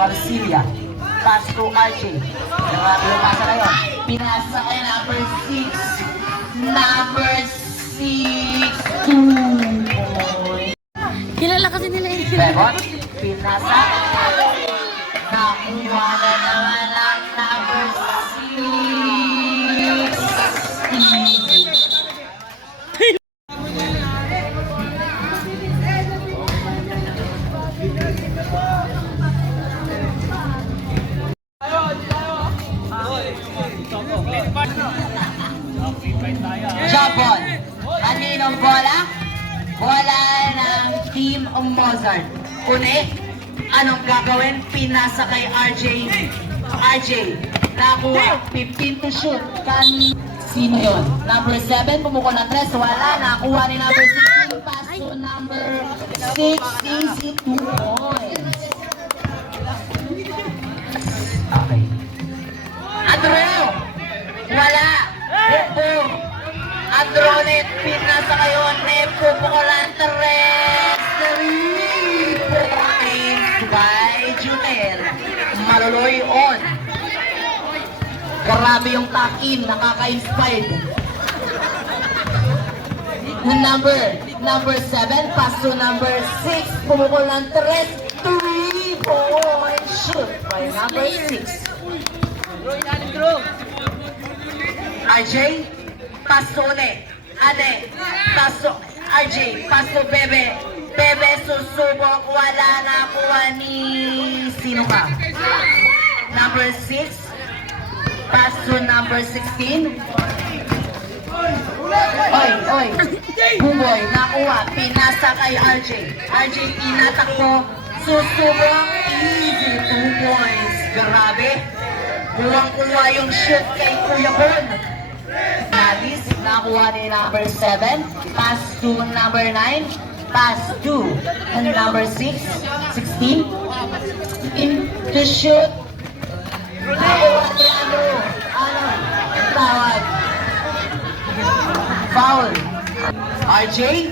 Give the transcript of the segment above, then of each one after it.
Arcilia. Pass to RJ. Grabe yung pasa na yun. Pinasa kay number 6. Number 6. 2 points. Kilala kasi nila yun. Bebot. Pinasa. Nakuha na naman ang number 6. Jump ball. Kaninong bola? Bola ng Team Mozart. Uni, anong gagawin? Pinasa kay RJ. RJ, nakuha. 15 to shoot. Sino yun? Number 7, pumuko ng 3. Wala. Nakuha ni number 16. Pass to number 6. Easy 2 points. Okay. Andrew! Wala! Nepo! Andronet! Pinasa kayo! Nepo! Pukulan! 3 points by Junel. Maluloy on. Grabe yung takin. Nakaka-inspired. Number 7. Pass to number 6. Pumukol ng 3 points. Shoot by number 6. RJ, paso ulit. Ade, paso. RJ, paso Bebe. Bebe, susubok. Wala na kuha ni... Sino ka? Number 6. Paso number 16. Oy. Buboy, nakuha. Pinasa kay RJ. RJ, tinatakbo. Susubok. Easy. 2 points. Grabe. Kuwang-kuwa yung shoot kay Kuya Bon. Alice, nakuha ni number 7. Pass to number 9. Pass to number 6. 16. To shoot. Nakuha ni Andrew. Ano? Tawag. Foul. RJ,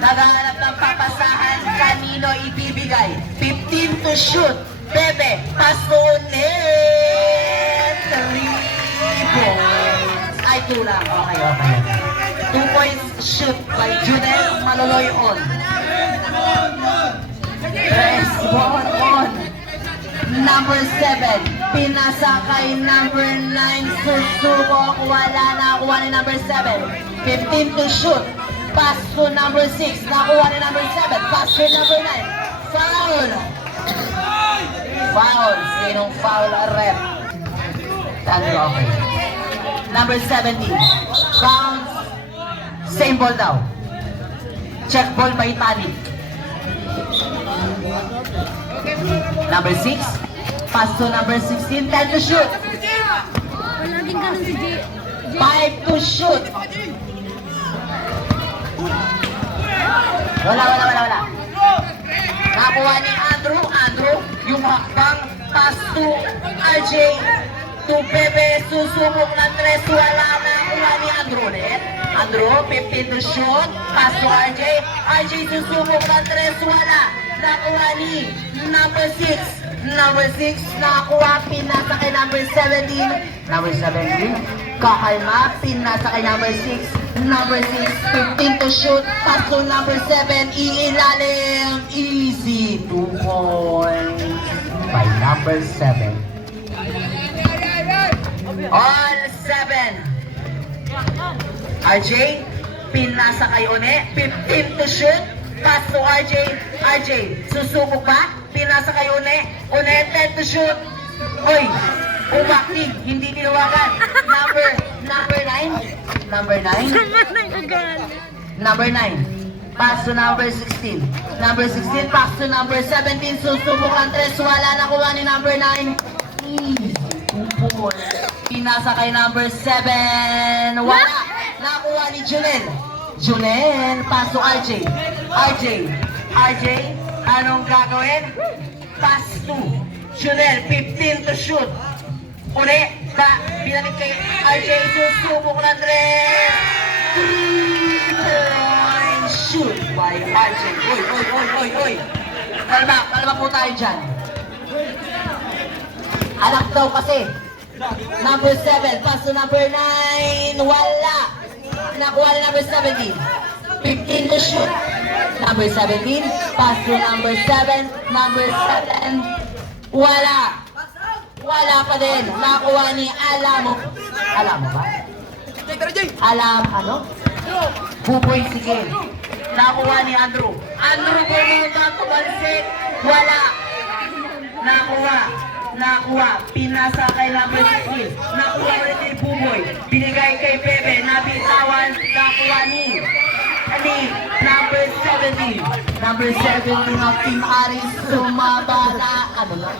naghahanap ng papasahan. Kanino ibibigay? 15 to shoot. Bebe, paso ulit. 3 points. Ay, 2 lang. Okay. 2 points shoot by Junel. Maluloy on. Yes, on. Number 7. Pinasa kay number 9. Susubok. Wala na. Nakuha ni number 7. 15 to shoot. Pass to number 6. Nakuha ni number 7. Pass to number 9. Foul. Foul. Sinong foul ang rep? Tandro, okay. Number 17. Bounce. Same ball daw. Check ball by Titanic. Number 6. Pass to number 16. 10 to shoot. Palaging ganun si J. 5 to shoot. Wala. Nakuha ni Andrew. Yung hakbang. Pass to RJ. To Bebe. Susubok ng 3. Wala na. Nakuha ni Andrew ulit. Andrew, 15 to shoot. Pass to RJ. RJ susubok ng 3. Wala. Nakuha ni number 6. Number 6. Nakuha. Pinasa kay number 17. Number 17. Kakalma. Pinasa kay number 6. Number 6, 15 to shoot. Pass to number 7. Iilalim. Easy. 2 points by number 7. All 7. RJ, pinasa kay One. 15 to shoot. Pass to RJ. RJ, susubok ba? Pinasa kay One. One, 10 to shoot. Oy, umaktig. Hindi tinawagan. Number 9. Number 9. Number 9. Pass to number 16. Number 16, pass to number 17. Susubok ang 3. Wala na kuha ni number 9. Pinasa kay number 7. Wala. Nakuha ni Junel. Pass to RJ. RJ, anong gagawin? Pass to Junel. 15 to shoot. Uli, binalik kay RJ, susubok ng 3 points shoot by RJ. Oy. Kalma po tayo dyan. Anak daw kasi. Number 7, pass to number 9. Wala. Nakuha na number 17. 15 to shoot. Number 17, pass to number 7. Number 7, wala. Wala pa din. Nakuha ni Alamo. Alamo ba? Alam, ano? Buboy, sige. Nakuha ni Andrew. Andrew Bermuda, tumalsik. Wala. Nakuha. Pinasa kay number 16. Nakuha ulit kay Buboy. Binigay kay Bebe. Nabitawan. Nakuha ni number 17. Number 17 ng Team Aris. Sumabala. Ano na?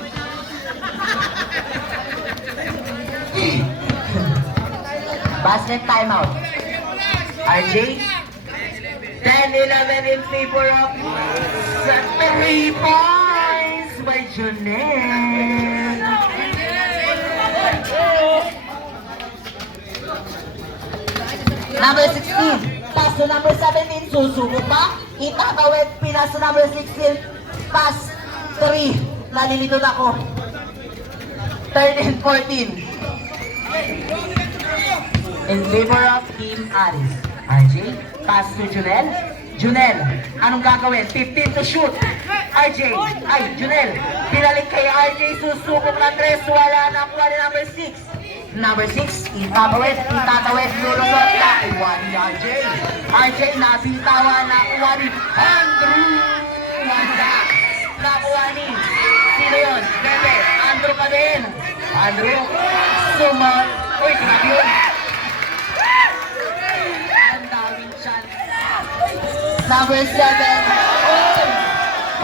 Basket timeout. RJ? 10-11 in favor of 3 points by Junel. Number 16, pass to number 17, susuko pa. Itatawid, pinas to number 16, pass 3. Nalilito na ako. 13-14. In favor of Team Aris. RJ, pass to Junel. Junel, anong gagawin? 15 to shoot. RJ, Junel, pinalik kay RJ, susubok ng 3, wala na kuha ni number 6. Number 6, itatawid, lulusot na, kuha ni RJ. RJ, nabitawan na kuha ni Andrew. Wanda, nakuha ni, sino yun? Bebe, Andrew pa din. Andrew, suman, uy, sinabi yun. Number 7. Oh!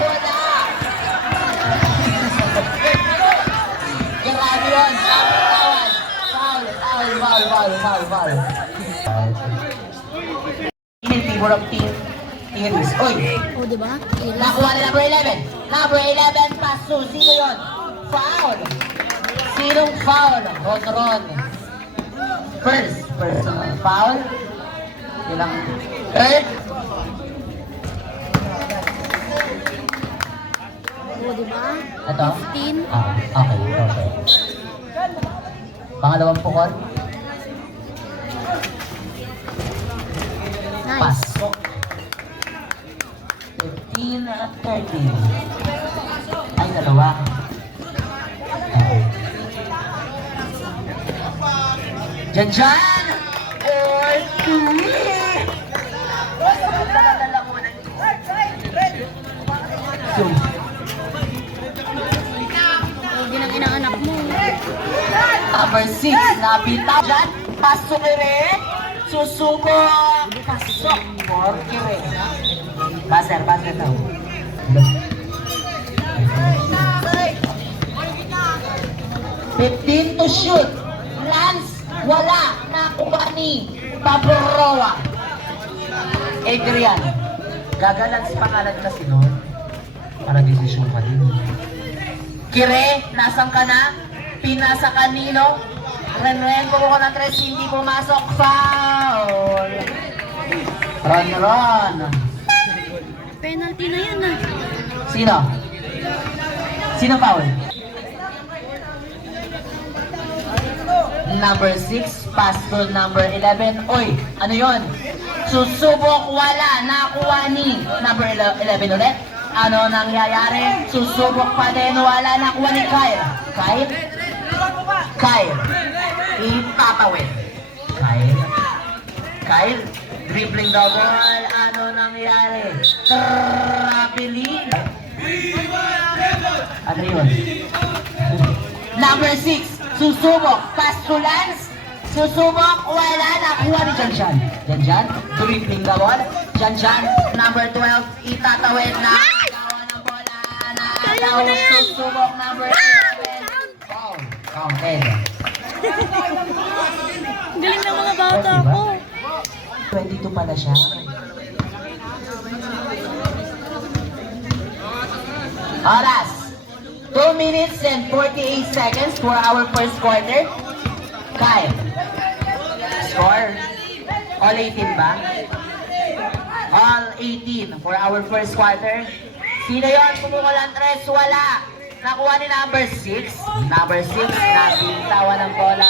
Wala! Grabe yun! Tawan! Foul! In favor of Team Iris. Uy! O, diba? Nakuha na number 11. Number 11, pass to. Sino yun? Foul! Sinong foul? Ron. First foul. Ilang? Third? O, diba? Ito? 15. Okay. Pangalawang pukol. Nice. Pasok. 15 at 13. Ay, dalawa. Diyan! Or 2! Hindi nang inaanak mo. Number 6, nabitaw dyan. Pasok rin. Susuko. Pasok. 4 rin. Baser daw. 15 to shoot. Lance, wala. Nakuha ni Pablo Roa. Adrian. Gagalans pangalan kasi noon. Para desisyon pa din. Kire, nasan ka na? Pinasa kanino? Ren, kukuha ng 3, hindi pumasok. Foul! Run! Penalty na yan ah. Sino? Sino foul? Number 6, pass to number 11. Oy, ano yon? Susubok, wala. Nakuha ni number 11 ulit. Ano nangyayari? Susubok pa din, wala. Nakuha ni Kyle. Kyle. Itatawid. Kyle. Dribbling the ball. Ano nangyayari? Traveling. Ano yun? Number 6. Susubok, pass to Lance. Susubok, wala. Nakuha ni Janjan. Dribbling the ball. Janjan, number 12. Itatawid na. Gawa ng bola. Nagaw. Susubok, number 11. Foul. Counted. Galing ng mga bata ko. 22 pala siya. Oras. 2 minutes and 48 seconds for our first quarter. Kyle. Score. All 18 ba? All 18 for our first quarter. Sino yun? Pumukol ang 3. Wala. nakuha ni number 6. Number 6, nabitawan ng bola.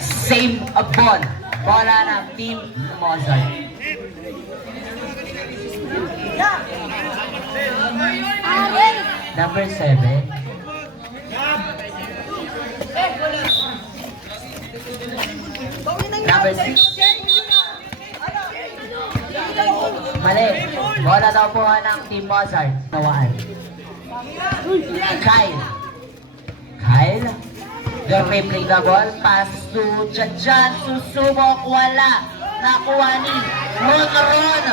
Same ball. Bola ng Team Mozart. Number 7. Number 6. Mali. Bola daw po ng Team Mozart. Nawaan. Kyle. Kyle. Dribbling the ball. Pass to Janjan. Susubok. Wala. Nakuha ni Ron.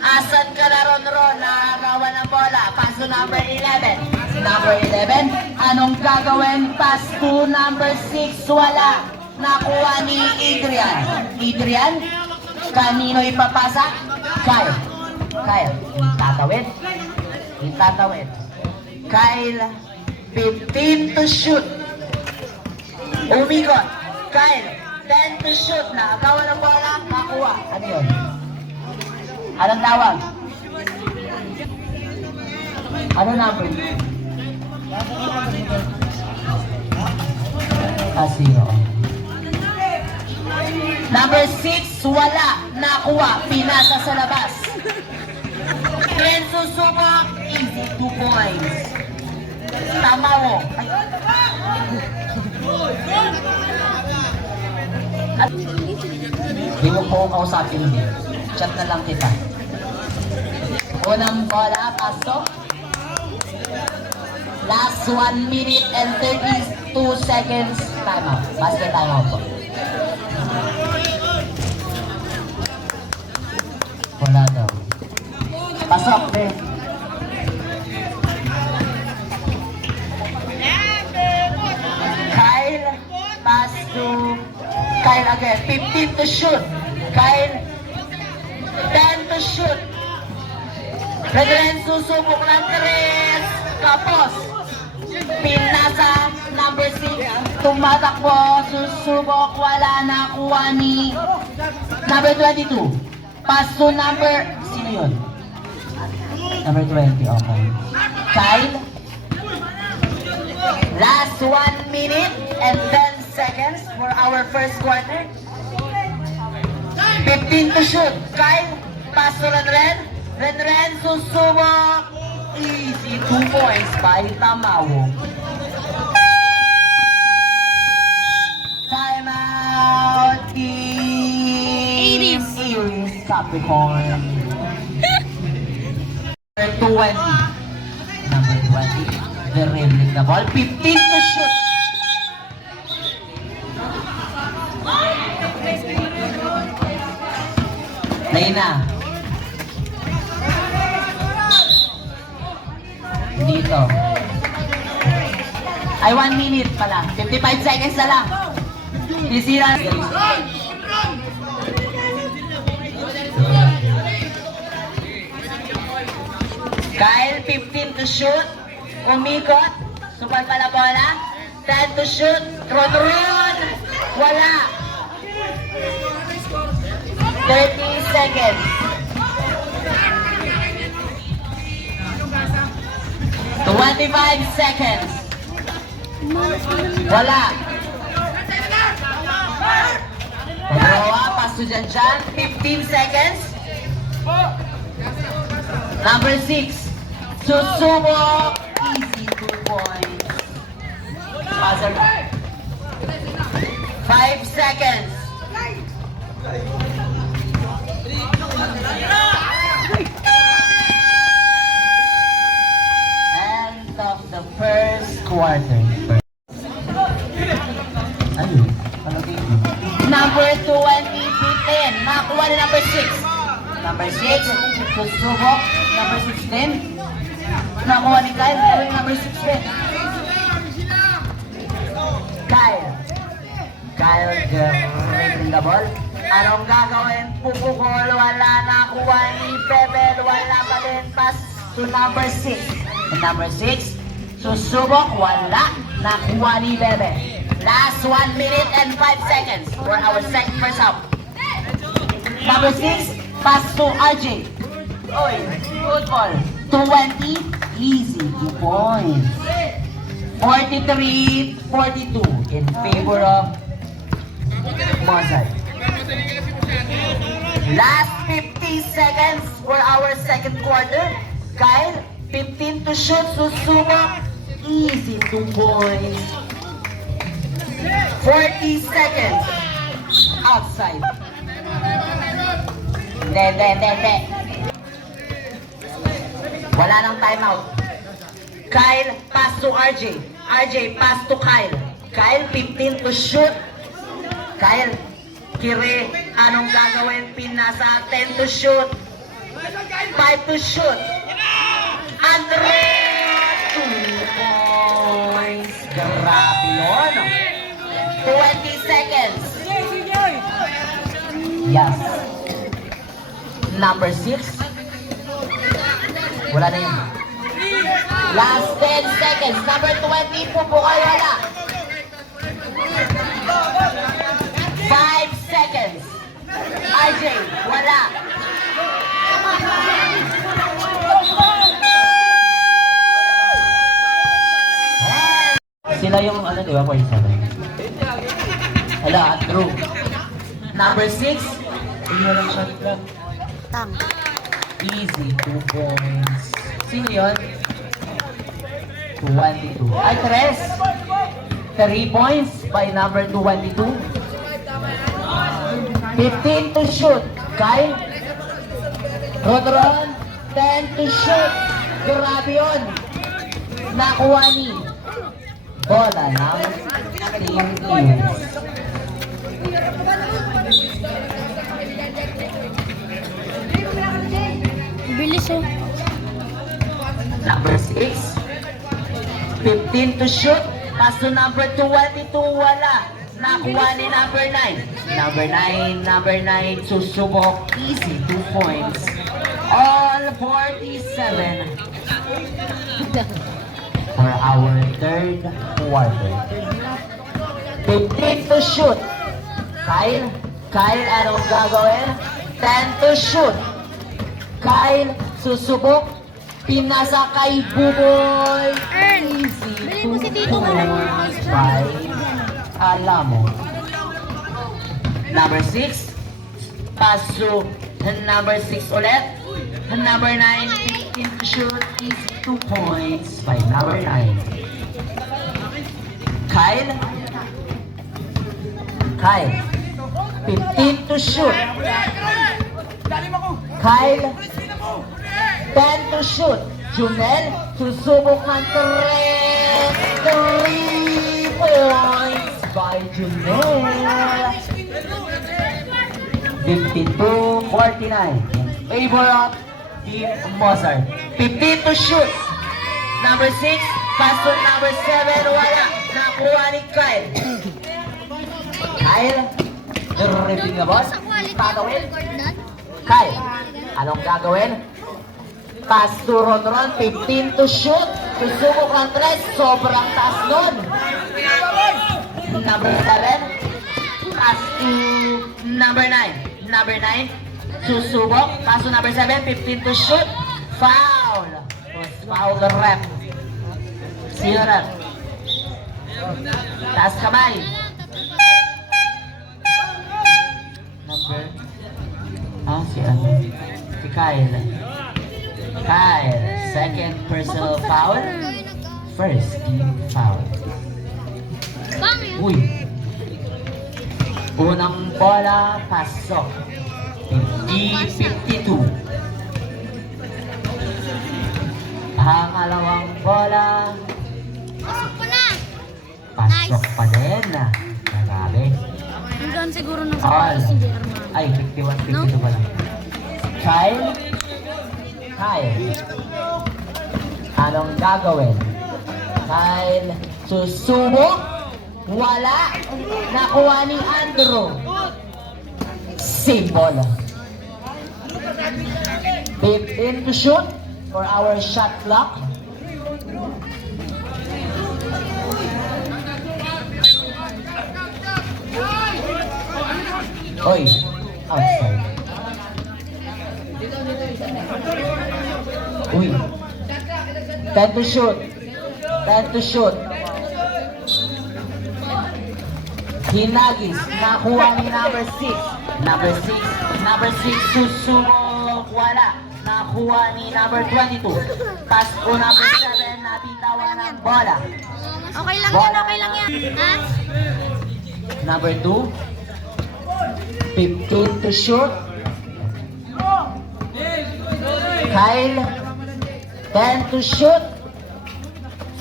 Asan ka na Ron? Nakagawa ng bola. Pass to number 11. Number 11. Anong gagawin? Pass to number 6. Wala. Nakuha ni Adrian. Adrian. Kanino ipapasa? Kyle. Kyle. Itatawid. Itatawid. Kyle. 15 to shoot. Umikot. Kyle. 10 to shoot. Nakagawa ng bola. Nakuha. Ano yun? Anong tawag? Ano number? Zero. Number 6, wala. Nakuha. Pinasa sa labas. Renzo Subok. Easy 2 points. Tama mo. Hindi mo po kausapin. Chat na lang kita. Unang bola, pasto. Last 1 minute and 32 seconds. Time out. Basket time out po. Wala daw. Pasok, Ben. Kyle, pass to Kyle again. 15 to shoot. Kyle, 10 to shoot. Redren susubok ng 3. Kapos. Pinasa, number 6. Tumatakbo, susubok. Wala. Nakuha ni number 22. Pass to number, sino yun? Number 20, okay. Kyle. Last 1 minute and 10 seconds for our first quarter. 15 to shoot. Kyle, pass to Renren. Renren, susubok. Easy, 2 points by Tamawo. Time out, Team Iris Capricorn. Number 20. Number 20. The dribbling the ball. 15 to shoot. Layna. Dito. Ay, 1 minute pala. 55 seconds na lang. Sisira. Kyle, 15 to shoot. Umikot. Supal pala bola. 10 to shoot. Ron. Wala. 30 seconds. 25 seconds. Wala. Pagkawa, pass to Janjan. 15 seconds. Number 6. Susubok. Easy 2 points. Buzzer. 5 seconds. End of the first quarter. Ayun, palagay mo. Number 20, Britain. Nakuha ni number 6. Number 6, susubok. Number 16. Nakuha ni Kyle. Nakuha ni number 16. Kyle. Kyle dribbling the ball. Anong gagawin? Pupukol. Wala. Nakuha ni Bebel. Wala pa din. Pass to number 6. And number 6, susubok. Wala. Nakuha ni Bebel. Last 1 minute and 5 seconds for our second first half. Number 6, pass to RJ. Oy, good ball. 20, Easy, 2 points. 43-42 in favor of Mozart. Last 50 seconds for our second quarter. Kyle, 15 to shoot. Susubok. Easy, 2 points. 40 seconds. Outside. Hindi. Wala nang timeout. Kyle, pass to RJ. RJ, pass to Kyle. Kyle, 15 to shoot. Kyle, Kire, anong gagawin? Pinasa 10 to shoot. 5 to shoot. Andre! 2 points. Grabe yun. 20 seconds. Yes. Number 6. Wala na yun. Last 10 seconds. Number 20 po kayo wala. 5 seconds. RJ, wala. Sila yung ano, di ba, point 7? Hala, Andrew. Number 6. Walang shot lang. Tang. Easy, 2 points. Sino yun? 22. Ay, Tres. 3 points by number 22. 15 to shoot. Kyle. Rodron. 10 to shoot. Grabe yun. Nakuha ni bola ng Team Eagles. Bilis oh. Number 6. 15 to shoot. Pass to number 22. Wala. Nakuha ni number 9. Number 9. Susubok. Easy. 2 points. All 47 for our third quarter. 15 to shoot. Kyle, anong gagawin? 10 to shoot. Kyle, susubok. Pinasa kay Buboy. Easy. Dali mo si Tito ka na. By Alamo. Number 6. Pass to number 6 ulit. Number 9, 15 to shoot. Easy, 2 points by number 9. Kyle, 15 to shoot. Kyle, 10 to shoot. Junel, susubok ng 3 points by Junel. 52-49 in favor of Team Mozart. 15 to shoot. Number 6, pass to number 7. Wala. Nakuha ni Kyle. Kyle, ripping the ball. Gagawin. Kyle, anong gagawin? Pass to Ronron. 15 to shoot. Susubok ng 3. Sobrang taas nun. Number 7, pass to number 9. Number 9, susubok. Pass to number 7, 15 to shoot. Foul. Foul the ref. Sino ref? Taas kamay. Number? Si ano? Si Kyle. Kyle, second personal foul. First team foul. Uy. Unang bola, pasok. 52. Pangalawang bola, pasok pa din. Grabe. Hanggang siguro nasa All. si German. Ay, 51, 52 pa lang. Kyle. Anong gagawin? Kyle, susubok. Wala. Nakuha ni Andrew. Symbol. 15 to shoot for our shot clock. Oy, outside. Uy. 10 to shoot. 10 to shoot. Hinagis. Nakuha ni number 6. Number 6. Susubok. Wala. Nakuha ni number 22. Pass ko number 7. Nabitawan ng bola. Okay lang yan, okay lang yan. Ha? Number 2. 15 to shoot. Kyle. 10 to shoot.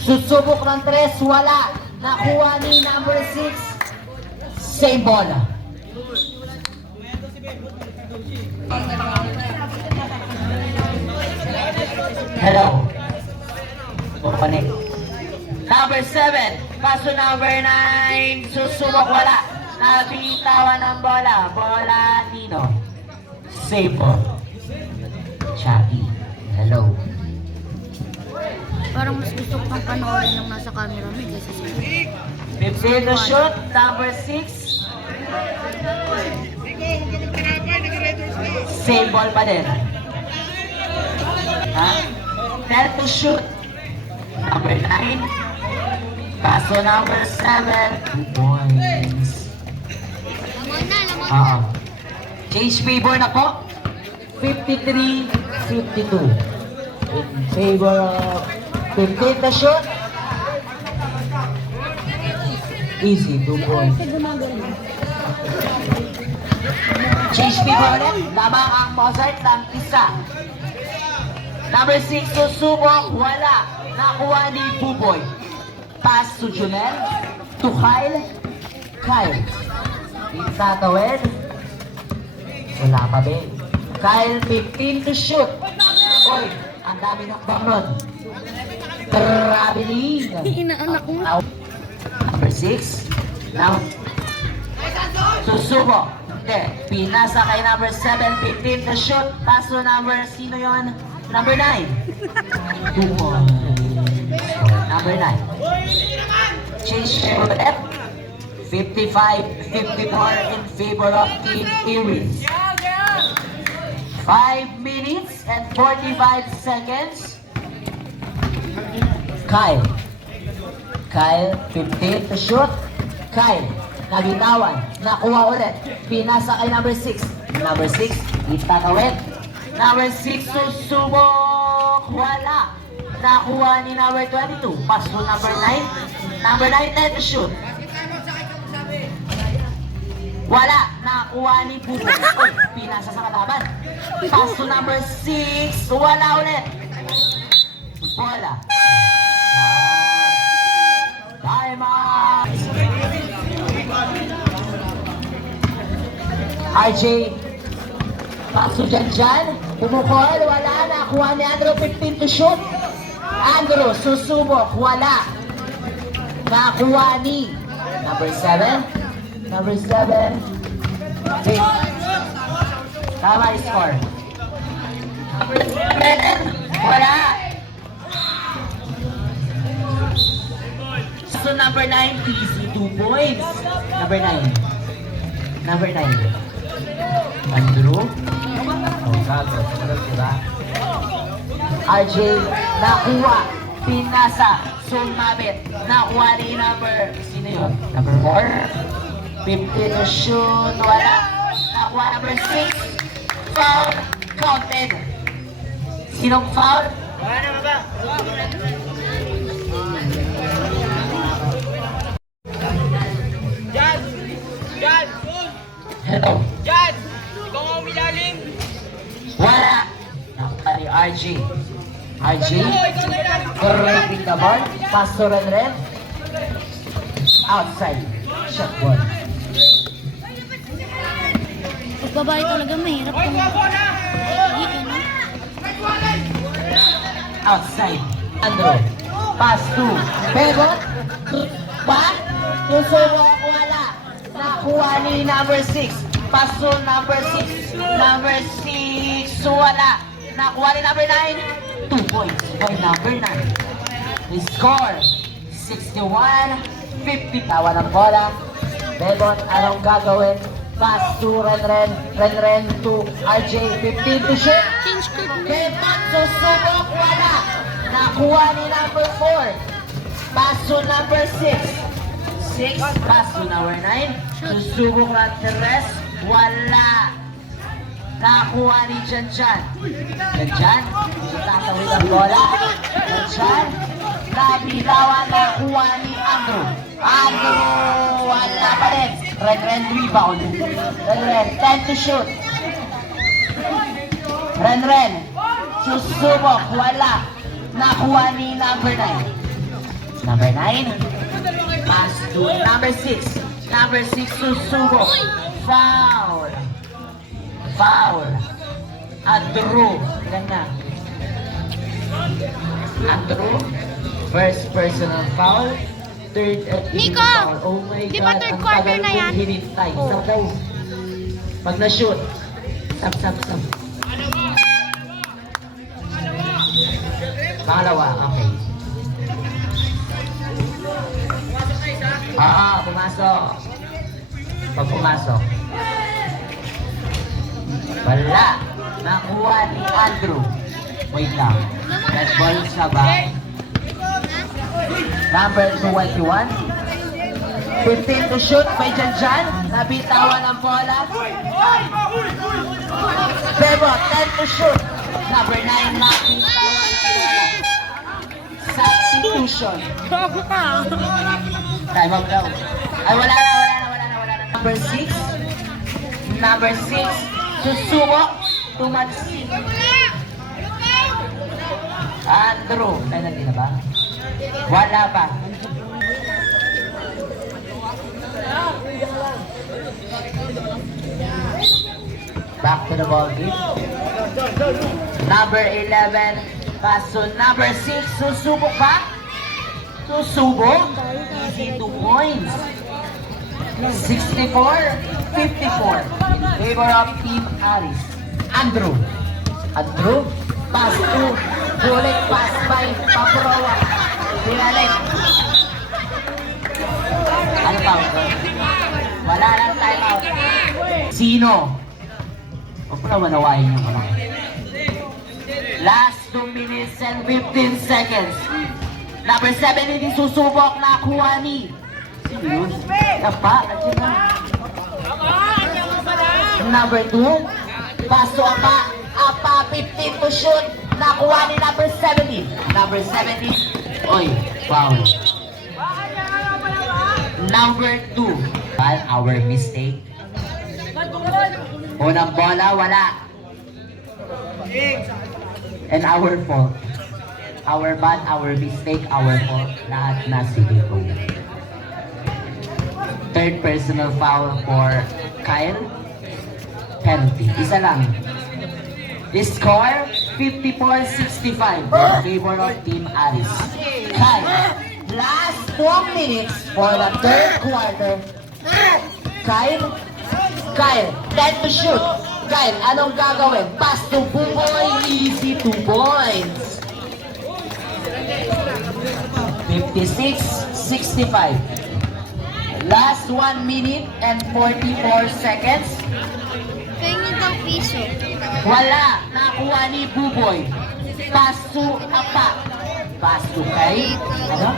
Susubok ng 3. Wala. Nakuha ni number 6. Same bola. Hello. Connect. Number 7. Paso number 9. Susubok wala. Nabitawan ng bola. Bola Nino. Save ball. Chucky. Hello. Parang mas gusto ko pang panoorin ng nasa camera mo kaysa sa 15 to shoot. Number 6. Same ball pa din. Ha? 10 to shoot. Number 9. Paso number 7. 2 points. Change favor na po. 53-52. In favor of 15 to shoot. Easy, 2 points. Change favor ulit. Lamang ang Mozart ng isa. Number 6, susubok. Wala. Nakuha ni Buboy. Pass to Junel. To Kyle. Kyle. Itatawid. Wala pa din. Kyle, 15 to shoot. Oy, ang dami ng bang Traveling. inaanak mo. Out. Number 6. Now, susubok. Hindi. Pinasa kay number 7. 15 to shoot. Paso number, sino yon? Number 9. 2 points. Number 9. Change ulit. 55-54 in favor of Team Eries. 5 minutes and 45 seconds. Kyle. Kyle, 15 to shoot. Kyle, nabitawan. Nakuha ulit. Pinasa kay number 6. Number 6, itatawid. Number 6, susubok. Wala. Nakuha ni number 22. Pass to number 9. Number 9, 10 to shoot. Wala. Nakuha ni Bubo. Uy, pinasa sa kalaban. Pass to number 6. Wala ulit. Bola. Time out. RJ. Paso dyan. Pumukol. Wala. Nakuha ni Andrew. 15 to shoot. Andrew. Susubok. Wala. Nakuha ni number 7. Number 7. Tama yung score. Number 7. Wala. So number 9, easy 2 points. Number 9. Number 9. Andrew. Oh, gago. Diba? RJ, nakuha. Pinasa. Sumabit. Nakuha ni number, sino yun? Number 4. 15 to shoot. Wala. Nakuha number 6. Foul. Counted. Sinong foul? Hello. Jan! Ikaw ang umilalim! Wala. Nakuha ni RJ. RJ. Correcting the ball. Pass to Ren. Outside. Shot ball. Pag babae talaga mahirap kung Outside. Andrew. Pass to Bego. Back. Susubok. Wala. Nakuha ni number 6. Pass to number 6. Number 6. Wala. Nakuha ni number 9. 2 points by number 9. The score 61-50. Tawa ng bola. Bebon, anong gagawin? Pass to Ren to RJ. 15 to shoot. change card na. Bebon, susubok, wala. Nakuha ni number 4. Pass to number 6. 6, pass to number 9. Susubok ng Teres. Wala. Nakuha ni Janjan. Janjan, tatawid ang bola. Janjan, nabitawan, nakuha ni Andrew. Andrew, wala pa rin. Ren rebound. Ren, 10 to shoot. Ren, susubok, wala. Nakuha ni number 9. Number 9, pass to number 6. Number 6, susubok. Foul. Foul. Andrew. Ilan na? Andrew. First personal foul. Third and Nico! foul. Oh my Di God. ba third ang quarter tagal na kong yan? hinintay. Oh. Sabaw. Pag na-shoot. Sab. Pangalawa. Okay. Pumasok. Pag pumasok. Wala. Nakuha ni Andrew. Wait lang. Red ball sa back. Number 21. 15 to shoot. May Janjan. Nabitawan ang bola. Bebo, 10 to shoot. Number 9. Nabitawan ang bola. Substitution. Bago ka. Time out daw. Ay, wala na. Number 6. Number 6. Susubok. Tumansik. Andrew. Penalty na ba? Wala pa. Back to the ball game. Number 11. Pass to number 6. Susubok pa? Susubok? Easy 2 points. 64-54. Favor of Team Aris. Andrew. Pass to. Bullet pass by Paprowa. Pinalik. Ano pa? Wala lang time out. Sino? Huwag ko na manawain yung ano. Last 2 minutes and 15 seconds. Number 7, hindi susubok. Nakuha ni. Sino yun? Apa? Number 2. Pass to Apa. Apa, 15 to shoot. Nakuha ni number 70. Number 70. Oy, wow. Number 2. Our mistake. Unang bola, wala. And our fault. Our bad, our mistake, our fault. Lahat na sige ko. Third personal foul for Kyle. Penalty. Isa lang. The score, 54-65 in favor of Team Aris. Kyle, last 2 minutes for the third quarter. Kyle, 10 to shoot. Kyle, anong gagawin? Pass to Buboy, easy 2 points. 56-65. Last 1 minute and 44 seconds. Pengen daw piso. Wala. Nakuha ni Buboy. Pass to Apa. Pass to kay... Ano?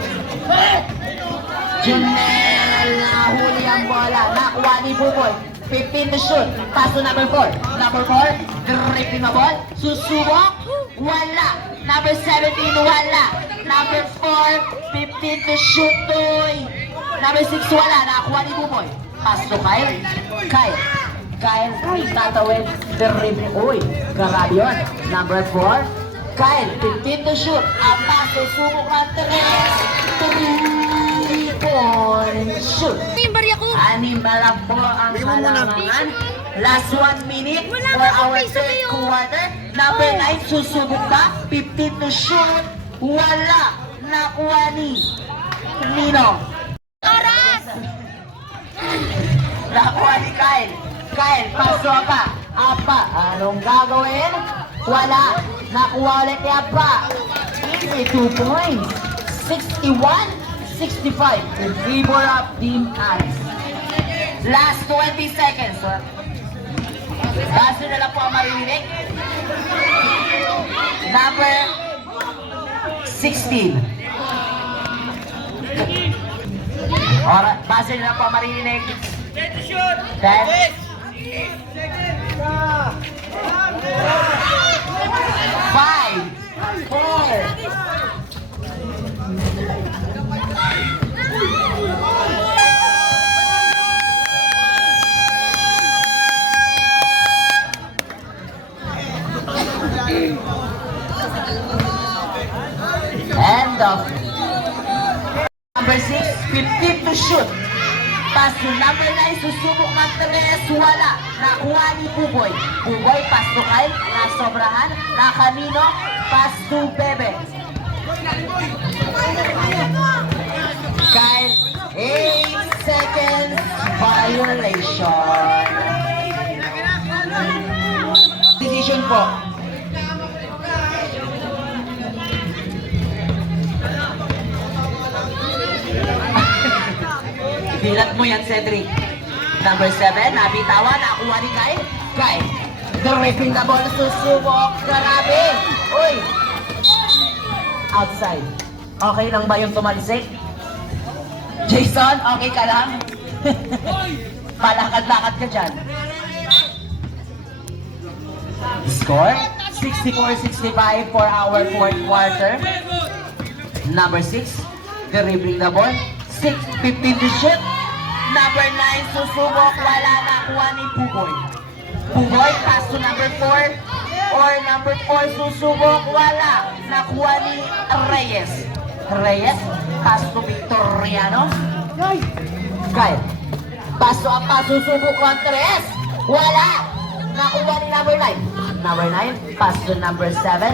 Junel. Nahuli ang bola. Nakuha ni Buboy. 15 to shoot. Pass to number 4. Number 4. Dripping na ball. Susubok. Wala. Number 17. Wala. Number 4. 15 to shoot. Toy. Number 6. Wala. Nakuha ni Buboy. Pass to Kyle. Kyle, tatawid, dribbling. Uy, grabe yun. Number 4, Kyle, 15 to shoot. Apa, susubok ang 3-point shoot. Yung barya ko. Anim na lang po ang halamangan. Last 1 minute Wala for na our piso third kayo. quarter. Number 9, susubok ba? 15 to shoot. Wala. Nakuha ni Nino. Oras! Nakuha ni Kyle. Kyle, paso pa. Apa, anong gagawin? Wala. Nakuha ulit ni Apa. Easy 2 points. 61-65 in favor of Team Aris. Last 20 seconds. Baso na lang po ang maririnig. Number 16. Ora, base na po marinig. 10. 5, 4. End of. Number 6, 15 to shoot. Pass to number 9, susubok ng 3, wala. Nakuha ni Puboy. Puboy, pass to Kyle, nasobrahan. Nakanino, pass to Bebe. Kyle, 8 seconds violation. Decision po. Bilat mo yan, Cedric. Number 7, nabitawan, nakuha ni Kyle. Kyle, dripping the ball, susubok, grabe. Uy! Outside. Okay lang ba yung tumalisik? Jason, okay ka lang? Palakad-lakad ka dyan. Score, 64-65 for our fourth quarter. Number 6, dribbling the ball. 6-15 to shoot. Number 9, susubok, wala, nakuha ni Puboy. Puboy, pass to number 4. Or number 4, susubok, wala, nakuha ni Reyes. Reyes, pass to Victoriano. Kyle, pass to ang pasusubok ko ang 3. Wala, nakuha ni number 9. Number 9, pass to number 7.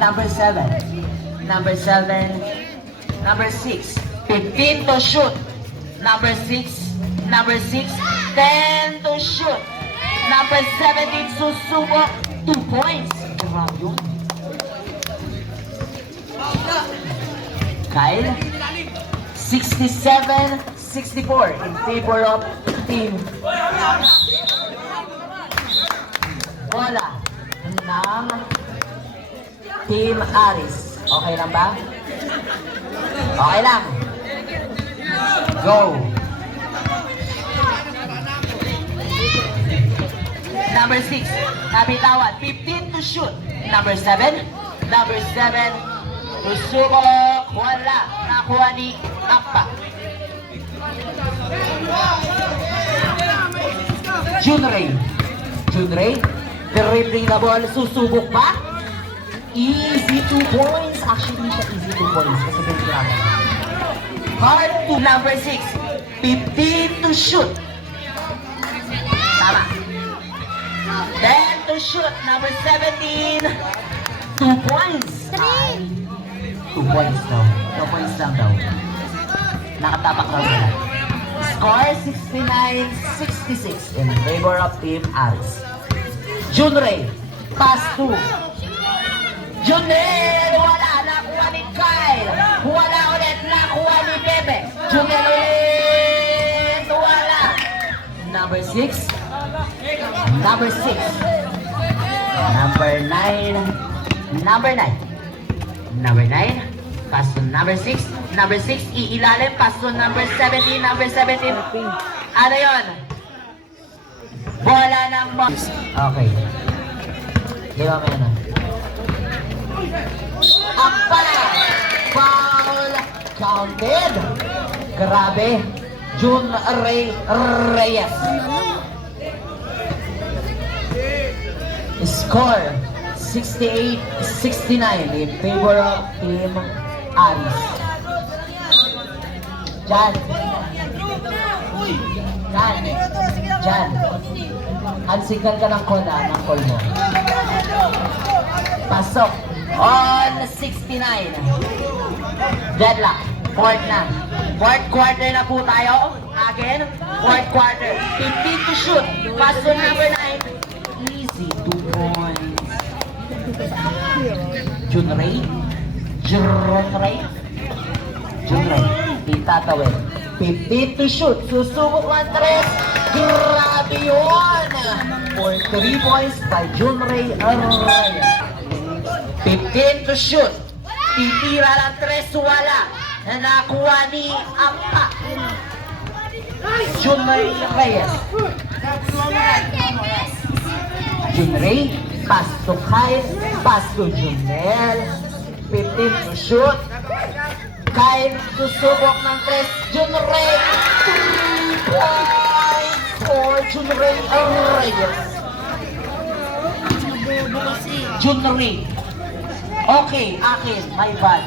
Number 7. Number 7. Number 6, 15 to shoot. Number 6, 10 to shoot. Number 17, susubok, 2 points. Grabe yun. Kyle, 67-64 in favor of team. Bola ng Team Aris. Okay lang ba? Okay lang. Go. Number 6, nabitawan. 15 to shoot. Number 7, susubok, wala. Nakuha ni Akpa. Junrey, dribbling the ball, susubok ba? Easy 2 points. Actually, siya easy 2 points. Kasi pinagirapan. Hard to number 6. 15 to shoot. Tama. 10 to shoot. Number 17. 2 points. 2 points daw. 2 points lang daw. Nakatapak daw sila. Score 69-66 in favor of Team Aris. Junrey. Pass to Junel, wala, nakuha ni Kyle. Wala ulit, nakuha ni Bebe. Junel ulit, wala. Number 6. Number 6. Number 9. Number 9. Number 9. Pass to number 6. Number 6, iilalim. Pass to number 17. Number 17. Ano yun? Bola ng box. Okay. Di ba may ano? Akpa! Foul counted! Grabe! Reyes. Score 68-69 in favor of Team Aris. Jan. Ansigan ka ng kola ng call mo. Pasok. On 69. Deadlock. Fourth na. Fourth quarter na po tayo. Again. Fourth quarter. 15 to shoot. Pass to number 9. Easy. 2 points. Junrey. Itatawid. 15 to shoot. Susubok ang 3. Grabe yun. For 3 points by Junrey Arroyo. 15 to shoot. Titira ng 3, wala. Nakuha ni Ampa. Junray Reyes. Junray, pass to Kyle, pass to Junel. 15 to shoot. Kyle, susubok ng 3. Junray, 3 points for Junray Reyes. Junray. Okay, akin, my bad.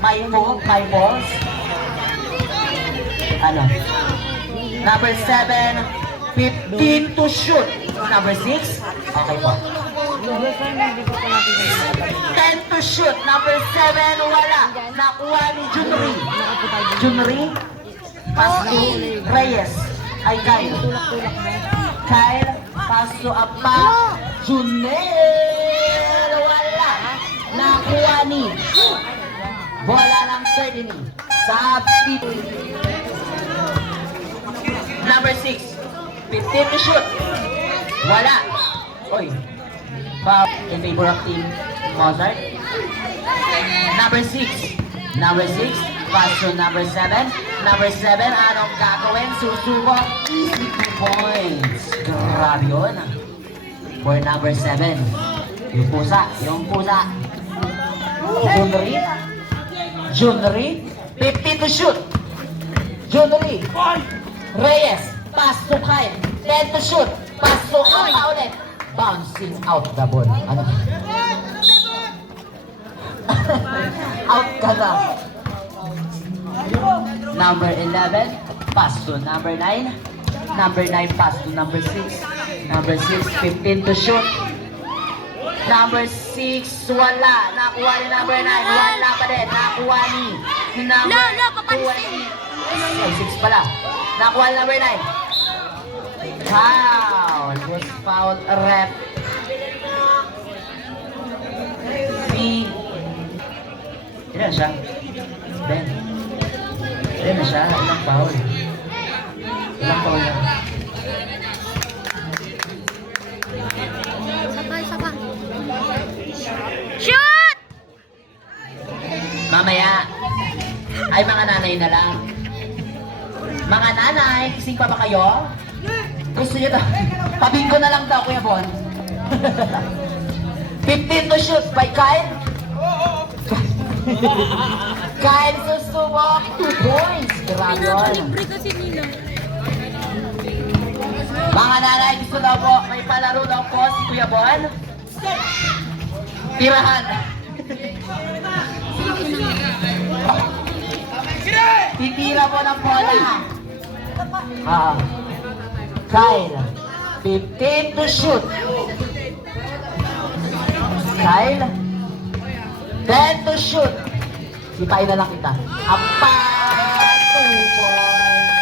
My move, my balls. Ano? Number 7, 15 to shoot. Number 6, okay po. 10 to shoot. Number 7, wala. Nakuha ni Junri. Junri, pass to Reyes. Ay, Kyle. Kyle, pass to Apa. Junel, wala. Nakuha ni. Bola ng Sardini. Sa Number 6, 15 to shoot. Wala. Oy. Foul in favor of team Mozart. Number 6. Number 6, pass to number 7. Number 7, anong gagawin? Susubo. Easy 2 points. Grabe yun. For number 7. Yung pusa. Junri, 50 to shoot. Junri, Reyes, pass to Kyle, 10 to shoot, pass to Ampa ulit. Bouncing out the ball. Ano? Out ka na. Number 11, pass to number 9. Number 9, pass to number 6. Number 6, 15 to shoot. Number 6, wala. Nakuha ni number 9. Wala pa din. Nakuha ni number 20. Ay, 6 pala. Nakuha ni number 9. Foul. Was foul. Rep. B. Ilan siya? Ben. Ilan na siya? Ilang foul? Ilang foul na? Sabay. Shoot! Mamaya. Ay, mga nanay na lang. Mga nanay, kising pa ba kayo? Gusto niyo daw? Pabinggo na lang daw, Kuya Bon. 15 to shoot by Kyle. Kyle susubok, 2 points. Grabe yun. Mga nanay, gusto daw po, may palaro daw po si Kuya Bon. Tirahan. Titira po ng bola. Kyle, 15 to shoot. Kyle, 10 to shoot. Sipain na lang kita. Apa, 2 points.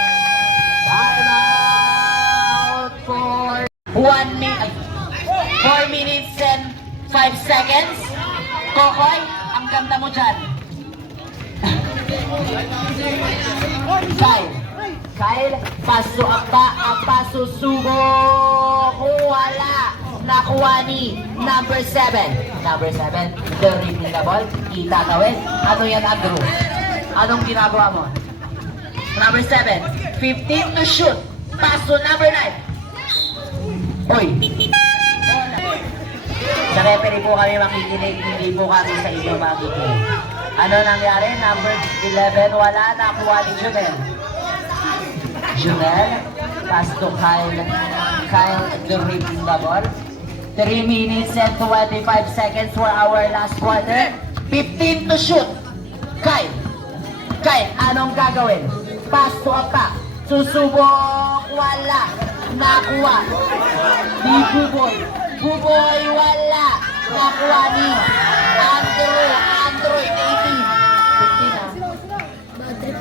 Time out for 4 minutes and 5 seconds. Kokoy, ang ganda mo dyan. Kyle, paso Apa susubok. Wala. Nakuha ni number 7. Number 7, the ring the ball. Kita gawin. Ano yan, Andrew? Anong ginagawa mo? Number 7, 15 to shoot. Paso number 9. Oy. Sa referee po kami makikinig, hindi po kami sa inyo makikinig. Ano nangyari? Number 11, wala. Nakuha ni Junel. Pass to Kyle. Kyle, the reading the ball. 3 minutes and 25 seconds for our last quarter. 15 to shoot. Kyle, anong gagawin? Pass to Apa. Susubok, wala. Nakuha ni Buboy, wala. Nakuha ni Android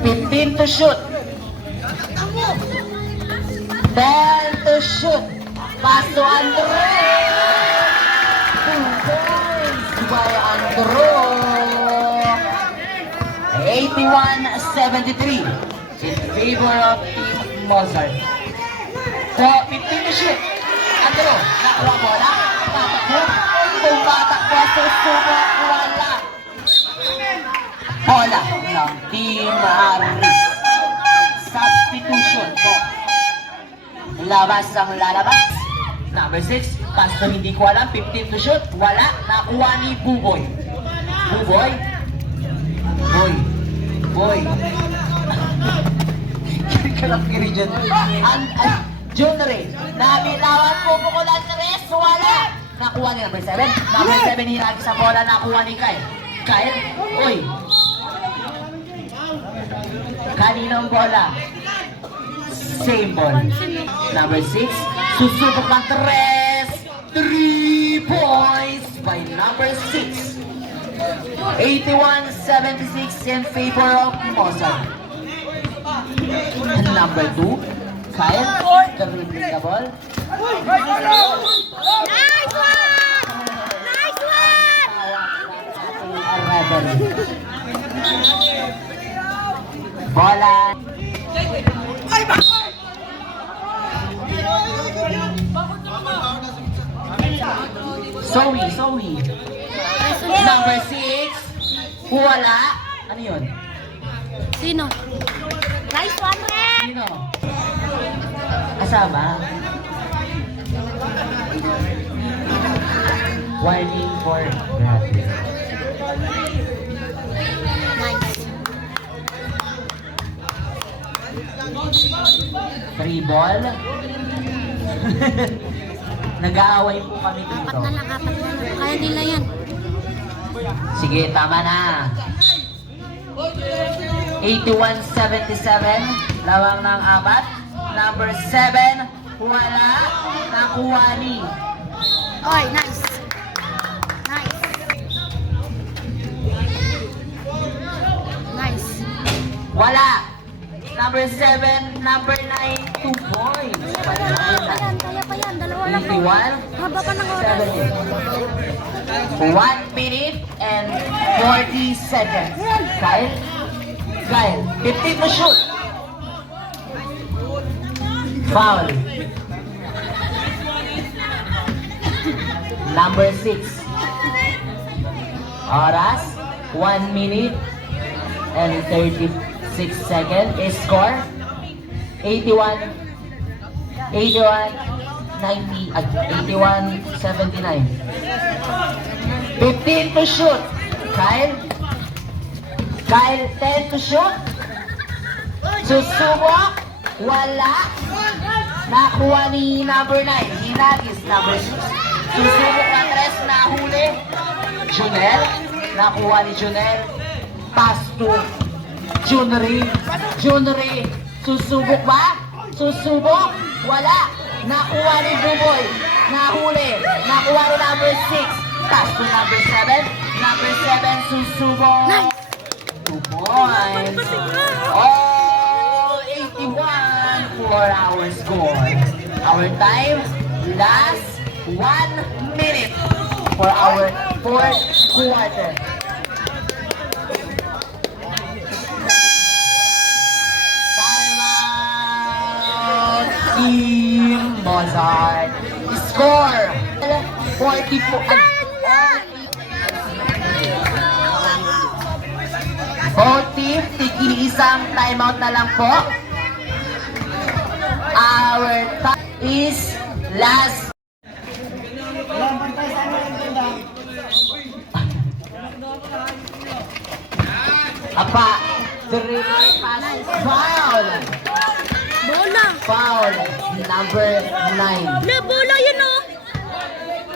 18. 15 to shoot. 10 to shoot. Pass to Android. 2 points by Android. 81-73 in favor of Team Mozart. So, 15 to shoot. Andro, nakuha bola. Tatakbo. tumatakbo, susubok, wala. Bola ng Team Aris. Substitution po. Labas ang lalabas. Number 6, pasto hindi ko alam, 15 to shoot, wala. Nakuha ni Buboy. Buboy. Boy. Kalap kiri dyan. Junre. Nabitawan po ko lang tres, wala. Nakuha ni number 7. Number 7 hinagi sa bola, nakuha ni Kyle. Kyle, uy. Kaninong bola? Same ball. Number 6, susubok ng tres. 3 points by number 6. 81-76 in favor of Mozart. And number 2, Kyle, dribbling the ball. Nice one! Nice one! Bola. Zoe. Number 6. Wala. Ano yun? Sino? Nice one, Ren! Sino? Kasama? Warning for grabbing. Free ball. Nag-aaway po kami dito. Apat na lang. Kaya nila yan. Sige, tama na. 81-77. Lawang ng apat. Number 7. Wala. Nakuha ni. Oy, nice. Nice. Wala. Number 7. Number 9. 2 points. Kaya pa yan. Dalawa lang. 81. Haba pa ng oras. 1 minute and 40 seconds. Kyle, 15 to shoot. Foul. Number 6. Oras, 1 minute and 36 seconds. Score, 81-79. 15 to shoot. Kyle, 10 to shoot. Susubok. Wala. Nakuha ni number 9. Hinagis number 6. Susubok na 3. Nahuli. Junel. Nakuha ni Junel. Pass to Junri. Susubok ba? Susubok. Wala. Nakuha ni Buboy. Nahuli. Nakuha ni number 6. Pass to number 7. Number 7, susubok. 2 points. All 81 for our score. Our time, last 1 minute for our 4th quarter. Timeout, Team Mozart. Score 44. Both team, tig-iisang timeout na lang po. Our time is last. Apa, dribbling pass, foul. Foul, number 9. Na, bola yun oh.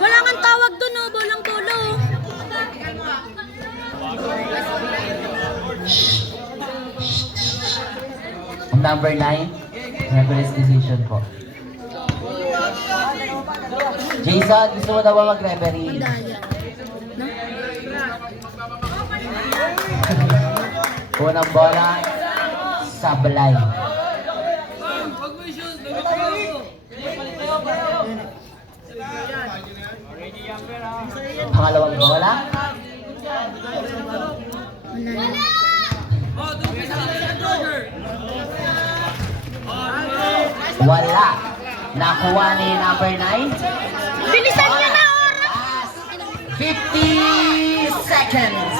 Wala nga tawag dun oh. Bolang bola oh. Number 9, referee's decision po. Jason, gusto mo na ba mag-referee? Daya. No? Unang bola, sablay. Pangalawang bola. Wala. Nakuha ni number 9. Bilisan niya na oras. 50 seconds.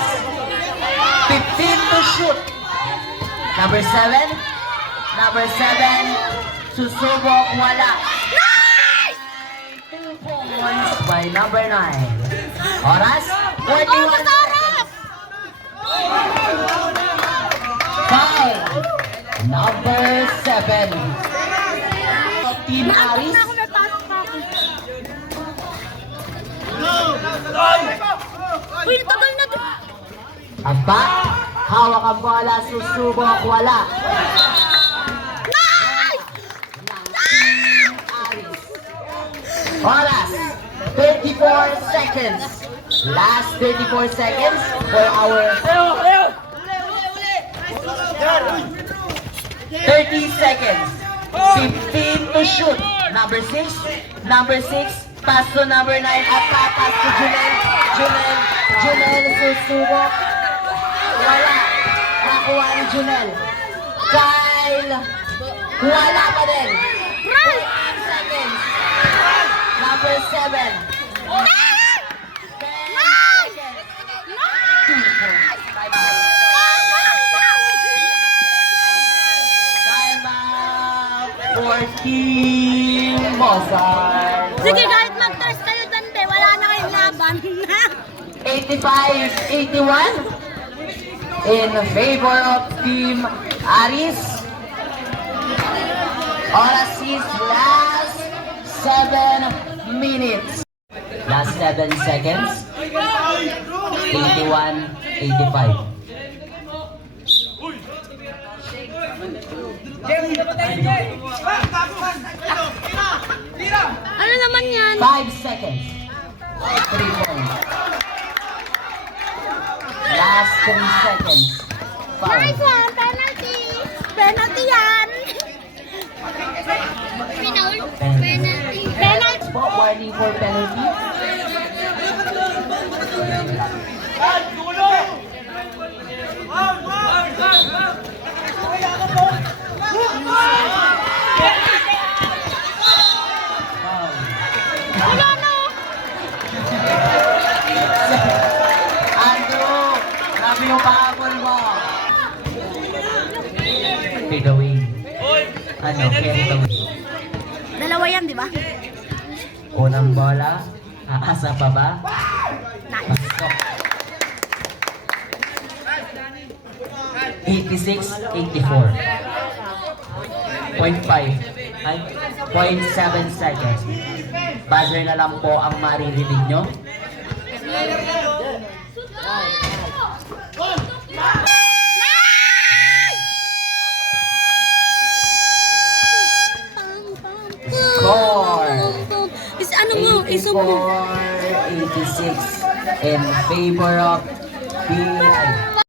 15 to shoot. Number 7. Number 7. Susubok, wala. Nice! 2 points by number 9. Oras, 41 Oh, masarap! Foul. Number 7. Team Maantok Aris. na ako, may pasok pa ako. Uy, tagal na din. Aba, hawak ang bola, susubok, wala. Nice! Team Aris. Oras, 34 seconds. Last 34 seconds for our 30 seconds. 15 to shoot. Number 6. Number 6. Pass to number 9. At pass to Junel. Junel susubok. Wala. Nakuha ni Junel. Kyle. Wala pa din. 10 seconds. Number 7. 10 seconds. 2 points. Time out. Time out for Team Mozart. Sige, kahit mag-test kayo dyan, be, wala na kayong laban. 85-81 in favor of Team Aris. Oras is last 7 minutes. Last 7 seconds. 81-85. Ano naman yan? 5 seconds. 3 points. Last 3 seconds. Foul. Nice one, penalty! Penalty yan! Penalty! Penalty! Spot warning for penalty. Foul. Wala na! Andrew, grabe yung pahabol mo. Fade away. Ano, carry away. Dalawa yan, di ba? Unang bola, aasa pa ba? Nice. Pasok. 86-84. 0.5. Ay, 0.7 seconds. Buzzer na lang po ang maririnig nyo. Score! Is ano mo? Iso mo. 86 in favor of PI.